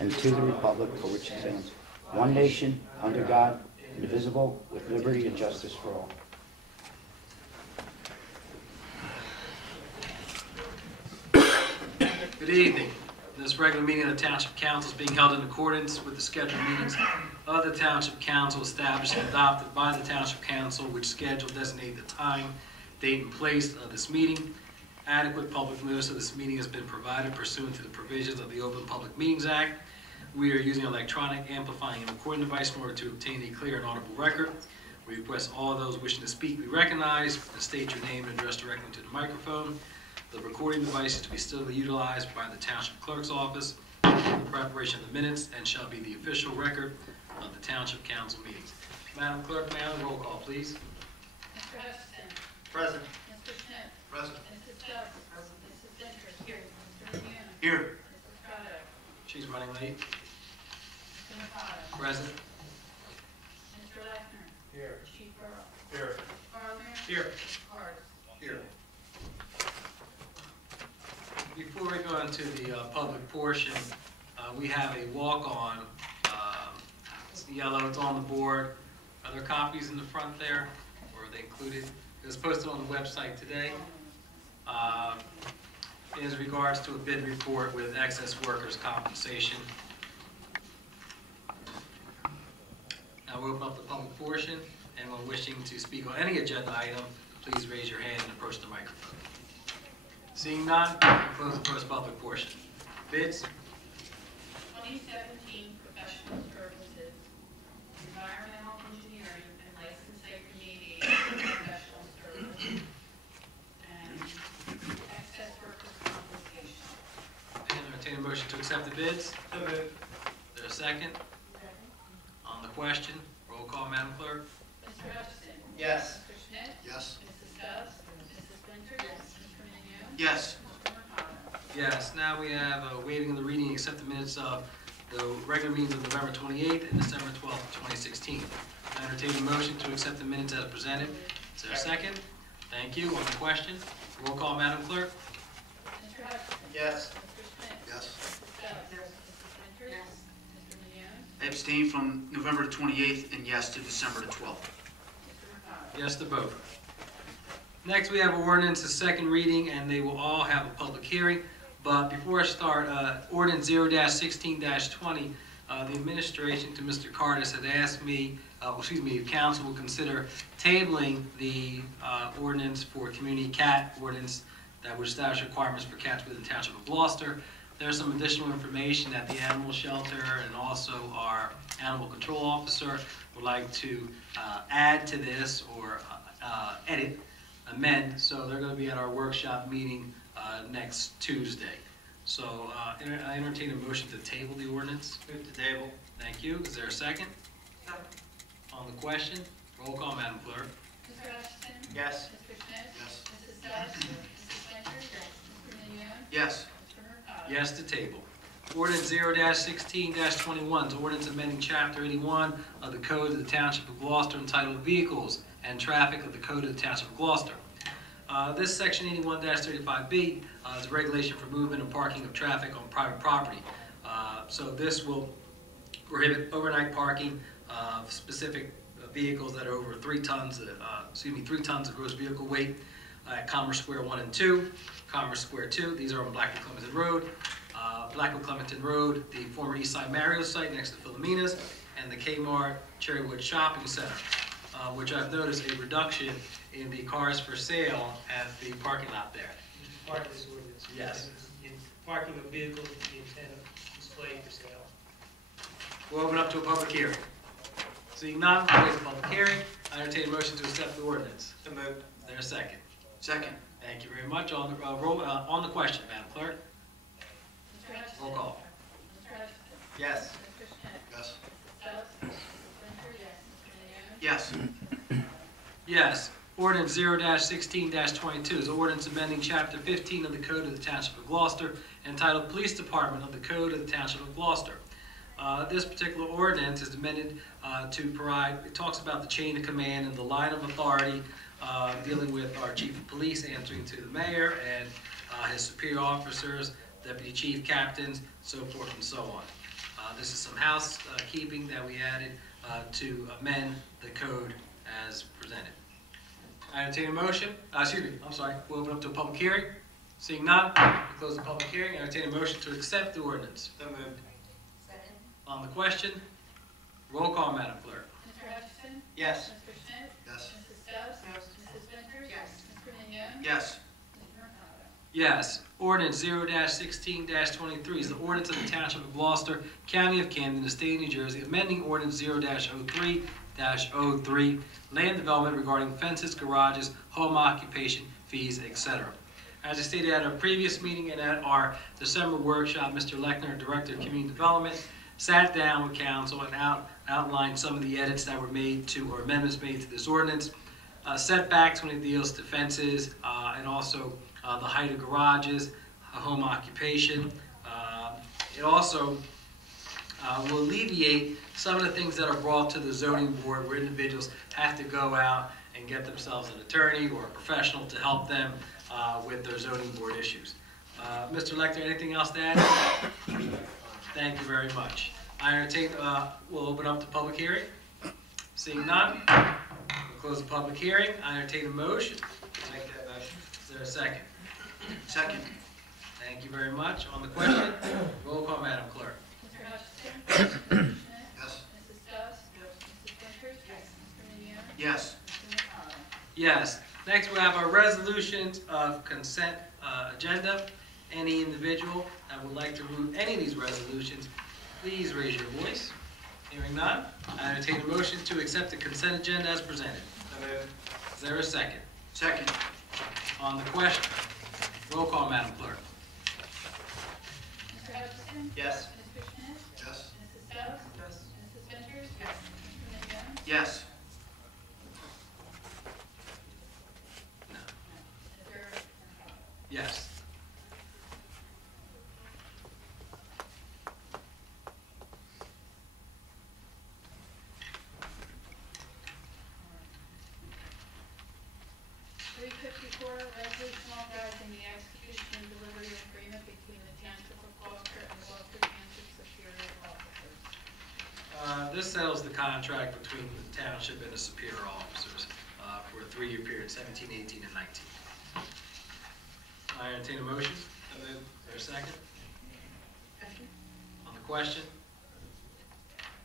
and to the republic for which it stands, one nation, under God, indivisible, with liberty and justice for all. Good evening. This regular meeting of the Township Council is being held in accordance with the scheduled meetings of the Township Council established and adopted by the Township Council, which schedule designate the time, date, and place of this meeting. Adequate public notice of this meeting has been provided pursuant to the provisions of the Open Public Meetings Act. We are using electronic amplifying and recording device in order to obtain a clear and audible record. We request all of those wishing to speak be recognized and state your name and address directly to the microphone. The recording device is to be still utilized by the Township Clerk's Office for the preparation of the minutes and shall be the official record of the Township Council meetings. Madam Clerk, may I have a roll call, please? Mr. Hutchison. Present. Mr. Schmidt. Present. Mrs. Stubbs. Present. Mrs. Ventris. Here. Mr. Leone. Here. Mrs. Scotto. She's running late. Mr. Mercado. Present. Mr. Lechner. Here. Chief Burrow. Here. Gardner. Here. Hart. Here. Before we go into the public portion, we have a walk-on. It's yellow, it's on the board. Are there copies in the front there, or are they included? It was posted on the website today. In regards to a bid report with excess workers' compensation. Now we'll open up the public portion, and when wishing to speak on any agenda item, please raise your hand and approach the microphone. Seeing none, close the first public portion. Bids? 2017 professional services, environmental engineering and license site remediation professional services, and excess workers' compensation. And entertain a motion to accept the bids. So moved. Is there a second? On the question, roll call, Madam Clerk. Mr. Hutchison. Yes. Mr. Schmidt. Yes. Mrs. Stubbs. Mrs. Ventris. Mr. Leone. Yes. Mr. Mercado. Yes, now we have a waiving of the reading and accept the minutes of the regular meetings of November 28th and December 12th, 2016. I entertain a motion to accept the minutes as presented. Is there a second? Thank you. On the question, roll call, Madam Clerk. Mr. Hutchison. Yes. Mr. Schmidt. Yes. Mrs. Stubbs. Mrs. Ventris. Mr. Leone. I abstain from November 28th and yes to December 12th. Mr. Mercado. Yes to both. Next, we have ordinances second reading, and they will all have a public hearing. But before I start, ordinance 0-16-20, the administration to Mr. Cardis had asked me, if council will consider tabling the ordinance for community cat ordinance that would establish requirements for cats within the Township of Gloucester. There's some additional information that the animal shelter and also our animal control officer would like to add to this or amend. So they're going to be at our workshop meeting next Tuesday. So I entertain a motion to table the ordinance. Move to table. Thank you. Is there a second? On the question, roll call, Madam Clerk. Mr. Hutchison. Yes. Mr. Schmidt. Yes. Mrs. Stubbs. Mrs. Ventris. Mr. Leone. Yes. Mr. Mercado. Yes to table. Ordinance 0-16-21 is ordinance amending Chapter 81 of the Code of the Township of Gloucester entitled Vehicles and Traffic of the Code of the Township of Gloucester. This section 81-35B is a regulation for movement and parking of traffic on private property. So this will prohibit overnight parking of specific vehicles that are over 3 tons of gross vehicle weight at Commerce Square 1 and 2, Commerce Square 2. These are on Blackwood Clementon Road. Blackwood Clementon Road, the former Eastside Marriott site next to Philomena's, and the Kmart Cherrywood Shopping Center, which I've noticed a reduction in the cars for sale at the parking lot there. Part of this ordinance. Yes. In parking of vehicles with the intent of display for sale. We'll open up to a public hearing. Seeing none, we'll close the public hearing. I entertain a motion to accept the ordinance. So moved. Is there a second? Second. Thank you very much. On the question, Madam Clerk. Mr. Hutchison. Roll call. Mr. Hutchison. Yes. Mr. Schmidt. Yes. Mrs. Stubbs. Mrs. Ventris. Yes. Mr. Leone. Yes. Yes. Ordinance 0-16-22 is ordinance amending Chapter 15 of the Code of the Township of Gloucester entitled Police Department of the Code of the Township of Gloucester. This particular ordinance is amended to provide, it talks about the chain of command and the line of authority dealing with our chief of police answering to the mayor and his superior officers, deputy chief captains, so forth and so on. This is some housekeeping that we added to amend the code as presented. I entertain a motion, we'll open up to a public hearing. Seeing none, we close the public hearing. I entertain a motion to accept the ordinance. So moved. Second. On the question, roll call, Madam Clerk. Mr. Hutchison? Yes. Mr. Schmidt? Yes. Mrs. Stubbs? Yes. Mrs. Winters? Yes. Mr. Mignone? Yes. Mr. Mercado? Yes. Ordinance 0-16-23 is the ordinance of the Township of Gloucester, County of Camden, the State of New Jersey, amending ordinance 0-03-03, land development regarding fences, garages, home occupation, fees, etc. As I stated at our previous meeting and at our December workshop, Mr. Lechner, Director of Community Development, sat down with council and outlined some of the edits that were made to, or amendments made to this ordinance. Setbacks when it deals to fences, and also the height of garages, home occupation. It also will alleviate some of the things that are brought to the zoning board where individuals have to go out and get themselves an attorney or a professional to help them with their zoning board issues. Mr. Lecter, anything else to add? Thank you very much. I entertain, we'll open up the public hearing. Seeing none, we'll close the public hearing. I entertain a motion. Make that motion. Is there a second? Second. Thank you very much. On the question, roll call, Madam Clerk. Mr. Hutchison? Mr. Schmidt? Yes. Mrs. Stubbs? Mrs. Winters? Yes. Mr. Mignone? Yes. Mr. Mercado? Yes. Next, we have our resolutions of consent agenda. Any individual that would like to move any of these resolutions, please raise your voice. Hearing none, I entertain a motion to accept the consent agenda as presented. So moved. Is there a second? Second. On the question, roll call, Madam Clerk. Mr. Hutchison? Yes. Mr. Schmidt? Yes. Mrs. Stubbs? Yes. Mrs. Winters? Yes. Mr. Mignone? Yes. No. Mr. Mercado? Yes. Resolution authorizing the execution and delivery of agreement between the Township of Gloucester and Gloucester Township Superior Officers. This settles the contract between the township and the superior officers for a 3-year period, 17, 18, and 19. I entertain a motion. So moved. Is there a second? On the question,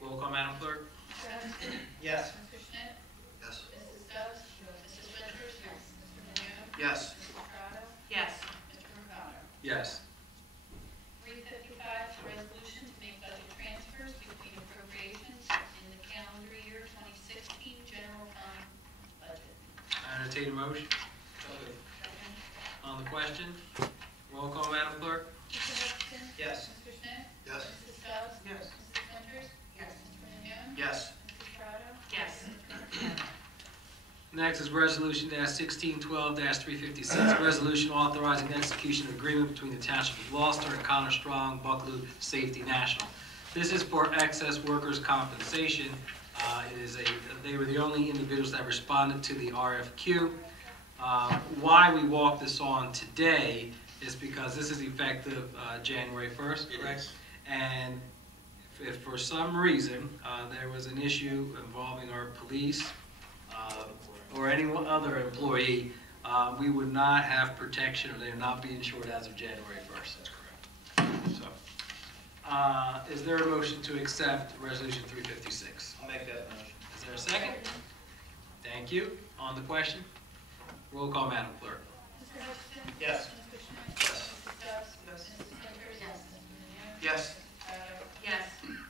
roll call, Madam Clerk. Mr. Hutchison? Yes. Mr. Schmidt? Yes. Mrs. Stubbs? Mrs. Winters? Yes. Mr. Mignone? Yes. Mrs. Mercado? Yes. Mr. Mercado? Yes. 355, resolution to make budget transfers between appropriations in the calendar year 2016 general fund budget. I entertain a motion. So moved. On the question, roll call, Madam Clerk. Mr. Hutchison? Yes. Mr. Schmidt? Yes. Mrs. Stubbs? Yes. Mrs. Winters? Yes. Mr. Mignone? Yes. Mrs. Mercado? Yes. Mr. Mercado? Next is Resolution -1612-356, resolution authorizing execution of agreement between the Township of Gloucester and Connor Strong Bucklew Safety National. This is for excess workers' compensation. They were the only individuals that responded to the RFQ. Why we walk this on today is because this is effective January 1st, correct? And if for some reason there was an issue involving our police or any other employee, we would not have protection, or they would not be insured as of January 1st. That's correct. So, is there a motion to accept Resolution 356? I'll make that motion. Is there a second? Thank you. On the question, roll call, Madam Clerk. Mr. Hutchison? Yes. Mr. Schmidt? Yes. Mrs. Stubbs? Yes. Mrs. Winters? Yes. Mr. Mignone? Yes. Mrs. Mercado? Yes. Mr. Mercado?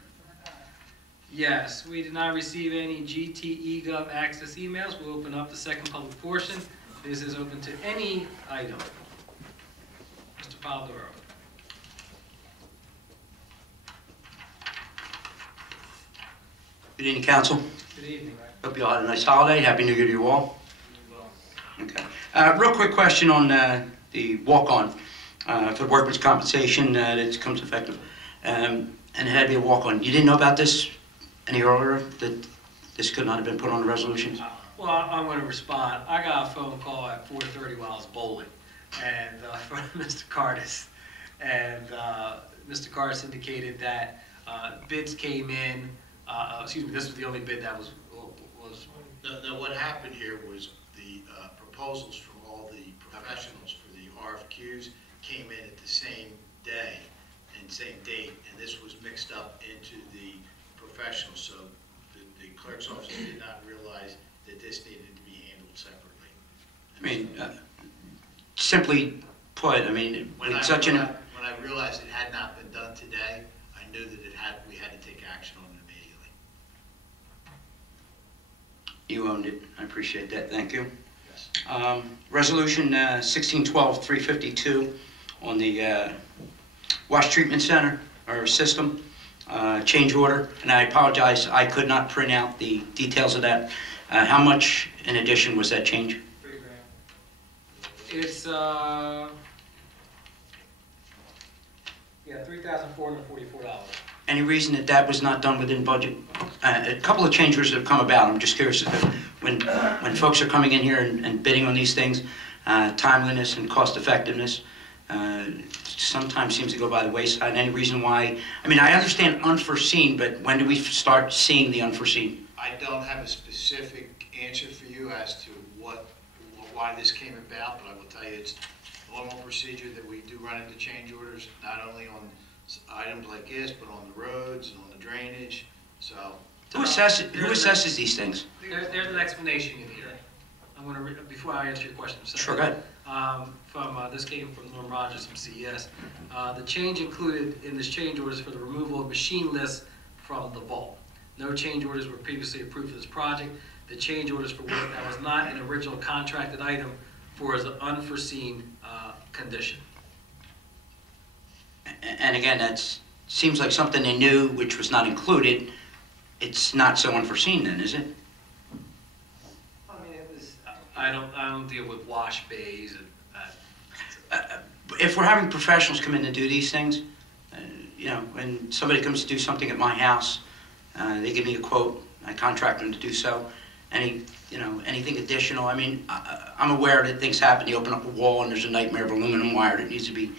Yes, we did not receive any GT eGov access emails. We'll open up the second public portion. This is open to any item. Mr. Paldoro. Good evening, council. Good evening. Hope you all had a nice holiday. Happy New Year to you all. Okay. Real quick question on the walk-on for the workers' compensation that comes effective. And it had to be a walk-on. You didn't know about this any earlier, that this could not have been put on the resolutions? Well, I'm going to respond. I got a phone call at 4:30 while I was bowling, and from Mr. Cardis. And Mr. Cardis indicated that Bids came in, excuse me, this was the only bid that was. No, what happened here was the proposals from all the professionals for the RFQs came in at the same day and same date, and this was mixed up into the professionals, so the clerk's office did not realize that this needed to be handled separately. I mean, simply put, I mean, When I realized it had not been done today, I knew that we had to take action on it immediately. You owned it. I appreciate that. Thank you. Yes. Resolution 1612-352 on the wash treatment center or system change order, and I apologize, I could not print out the details of that. How much in addition was that change? $3,000. It's $3,444. Any reason that that was not done within budget? A couple of change orders have come about. I'm just curious if when folks are coming in here and bidding on these things, timeliness and cost effectiveness sometimes seems to go by the wayside. Any reason why? I mean, I understand unforeseen, but when do we start seeing the unforeseen? I don't have a specific answer for you as to why this came about, but I will tell you it's normal procedure that we do run into change orders, not only on items like this, but on the roads and on the drainage. So Who assesses these things? There's an explanation in here. I'm going to before I answer your question. Sure, go ahead. This came from Norm Rogers from CES. The change included in this change orders for the removal of machine lists from the vault. No change orders were previously approved for this project. The change orders for work that was not an original contracted item for as an unforeseen condition. And again, that seems like something they knew which was not included. It's not so unforeseen then, is it? I mean, it was. I don't deal with wash bays and. If we're having professionals come in to do these things, you know, when somebody comes to do something at my house, they give me a quote. I contract them to do so. Anything additional. I mean, I'm aware that things happen. You open up a wall and there's a nightmare of aluminum wire that needs to be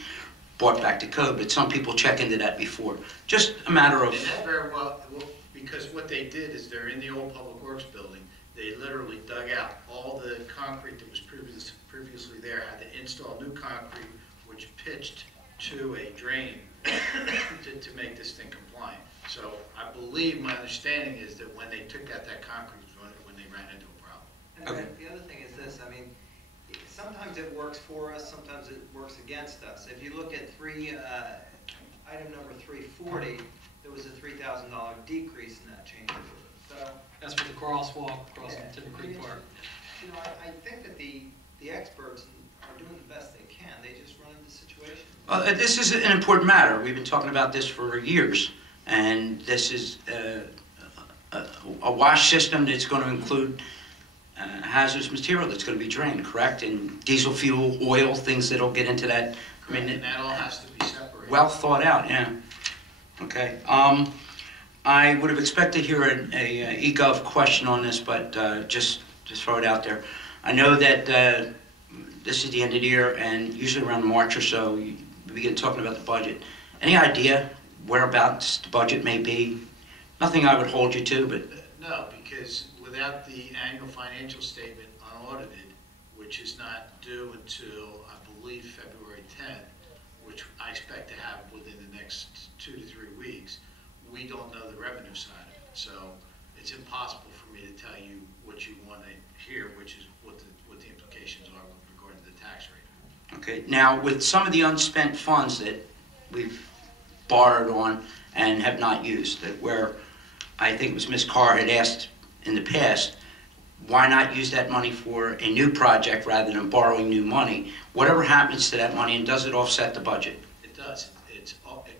brought back to code. But some people check into that before. Just a matter of. And that very well, because what they did is they're in the old Public Works building. They literally dug out all the concrete that was previously there, had to install new concrete, which pitched to a drain to make this thing compliant. So I believe my understanding is that when they took out that concrete was when they ran into a problem. And Okay. the other thing is this, I mean, sometimes it works for us, sometimes it works against us. If you look at item number 340, there was a $3,000 decrease in that change order. So That's for the crosswalk crossing Timber Creek Park. You know, I think that the experts are doing the best they can. They just run into situations. This is an important matter. We've been talking about this for years, and this is a wash system that's going to include hazardous material that's going to be drained, correct? And diesel fuel, oil, things that'll get into that. I mean, And that all has to be separated. well thought out, yeah. Okay. I would have expected to hear a eGov question on this, but just throw it out there. I know that this is the end of the year, and usually around March or so, we begin talking about the budget. Any idea whereabouts the budget may be? Nothing I would hold you to, but... No, because without the annual financial statement unaudited, which is not due until, I believe, February 10th, which I expect to have within the next 2 to 3 weeks, we don't know the revenue side of it. So it's impossible for me to tell you what you want to hear, which is what the implications are with regard to the tax rate. Okay, now with some of the unspent funds that we've borrowed on and have not used, that where I think it was Ms. Carr had asked in the past, why not use that money for a new project rather than borrowing new money? Whatever happens to that money, and does it offset the budget? It does. It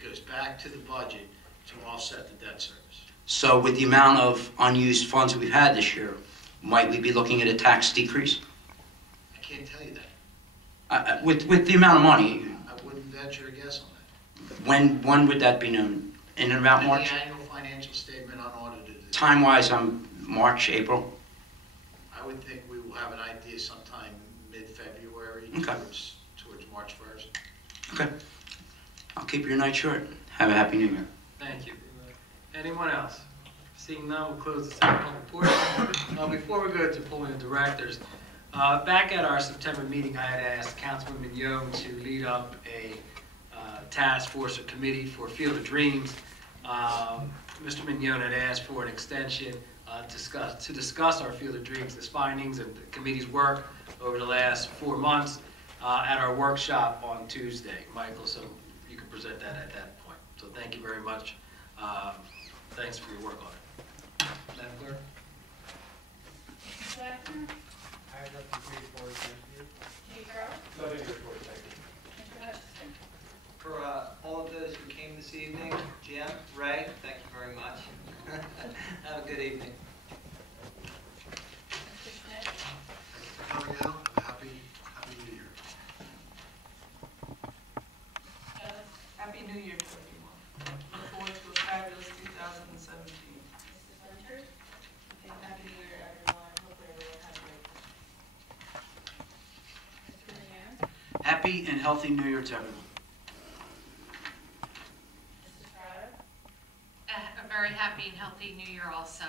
goes back to the budget to offset the debt service. So with the amount of unused funds that we've had this year, might we be looking at a tax decrease? I can't tell you that. With the amount of money, I wouldn't venture a guess on that. when would that be known? In and about And March? the annual financial statement unaudited. Time-wise, March, April? I would think we will have an idea sometime mid-February Okay. towards March 1st. Okay. I'll keep your night short. Have a happy New Year. Thank you. Anyone else? Seeing none, we'll close the second public portion. Before we go to appointment of directors, back at our September meeting, I had asked Councilman Young to lead up a task force or committee for Field of Dreams. Mr. Mignon had asked for an extension to discuss our Field of Dreams, his findings and the committee's work over the last 4 months at our workshop on Tuesday. Michael, so you can present that at that point. So thank you very much. Thanks for your work on it. Madam Clerk? Mr. Wagner? I have nothing to report, thank you. Mr. Burrow? Nothing to report, thank you. Mr. Hutchinson? For all of those who came this evening, Jim, Ray, thank you very much. Have a good evening. Mr. Schmidt? Coming out, happy New Year. Happy New Year to everyone. Look forward to a fabulous 2017. Mrs. Winters? Happy New Year, everyone. Hope everyone has a great time. Mr. Mignon? Happy and healthy New Year to everyone. Mrs. Trotter? A very happy and healthy New Year also.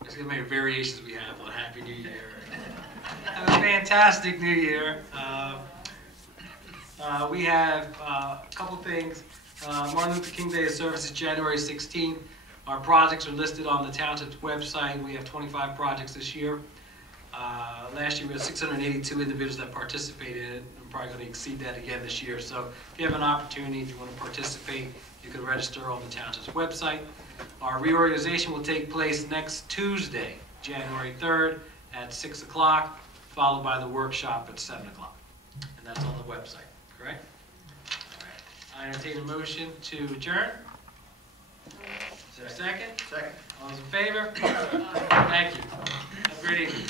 There's going to be variations we have on Happy New Year. Have a fantastic New Year. We have a couple things. Martin Luther King Day of Service is January 16th. Our projects are listed on the township's website. We have 25 projects this year. Last year we had 682 individuals that participated. I'm probably going to exceed that again this year. So if you have an opportunity, if you want to participate, you can register on the township's website. Our reorganization will take place next Tuesday, January 3rd at 6 o'clock, followed by the workshop at 7 o'clock. And that's on the website, correct? All right. I entertain a motion to adjourn. Is there a second? Second. All those in favor? Thank you. Have a great evening.